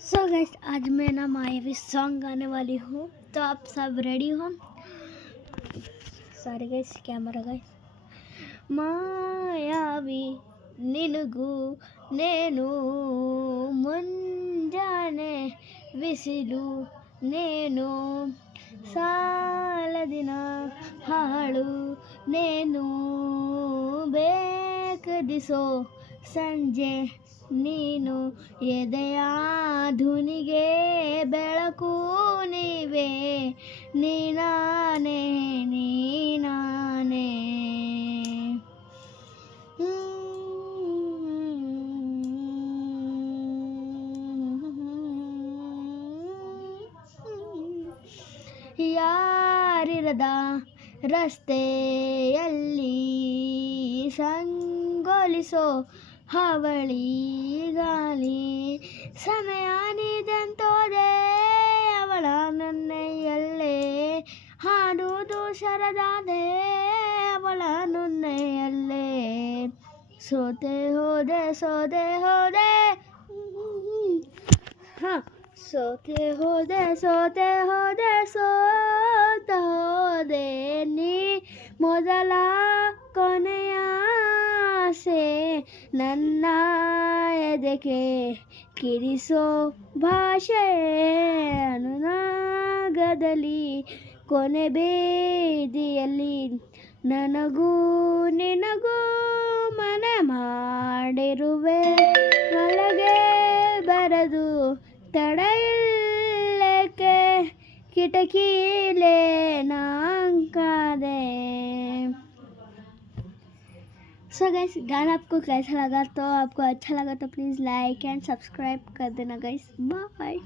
So guys, आज मैं ना मायावी सॉन्ग गाने वाली हूँ, तो आप सब रेडी हो? सारे गाइस, कैमरा गाइस। ಮಾಯಾವಿ ನಿನಗೂ ನೇನು ಮುಂಜಾನೆ ಬಿಸಿಲು ನೇನು ಸಾಲದಿನ ಹಾಳು ನೇನು ಬೇಕದಿಸೋ ಸಂಜೆ ನೀನು ಎದೆಯ ಧುನಿಗೆ ಬೆಳಕು ನೀವೇ ನೀನಾನೇ ನೀನಾನೇ ಯಾರಿರದ ರಸ್ತೆಯಲ್ಲಿ ಸಂಗೊಲಿಸೋ ಹಾವಳಿ ಗಾಳಿ ಸಮಯ ನಿದಂತೋದೆ ಅವಳ ನನ್ನೆಯಲ್ಲೇ ಹಾಡುವುದು ಶರದಾದೆ ಅವಳ ನೊನ್ನೆಯಲ್ಲೇ ಸೋತೆ ಹೋದೆ ಹಾಂ ಸೋತೆ ಹೋದೆ ನೀ ಮೊದಲ ಕೊನೆಯ ಆಸೆ ನನ್ನ ಎದೆಗೆ ಕಿರಿಸೋ ಭಾಷೆ ಅನುರಾಗದಲ್ಲಿ ಕೊನೆ ಬೇದಿಯಲ್ಲಿ ನನಗೂ ನಿನಗೂ ಮನೆ ಮಾಡಿರುವೆ ಒಳಗೆ ಬರದು ತಡ ಇಲ್ಲೇಕೆ ಕಿಟಕಿಲೇ नाकादे। सो गाइस, गाना आपको कैसा लगा? तो आपको अच्छा लगा तो प्लीज़ लाइक एंड सब्सक्राइब कर देना गाइस। बाय।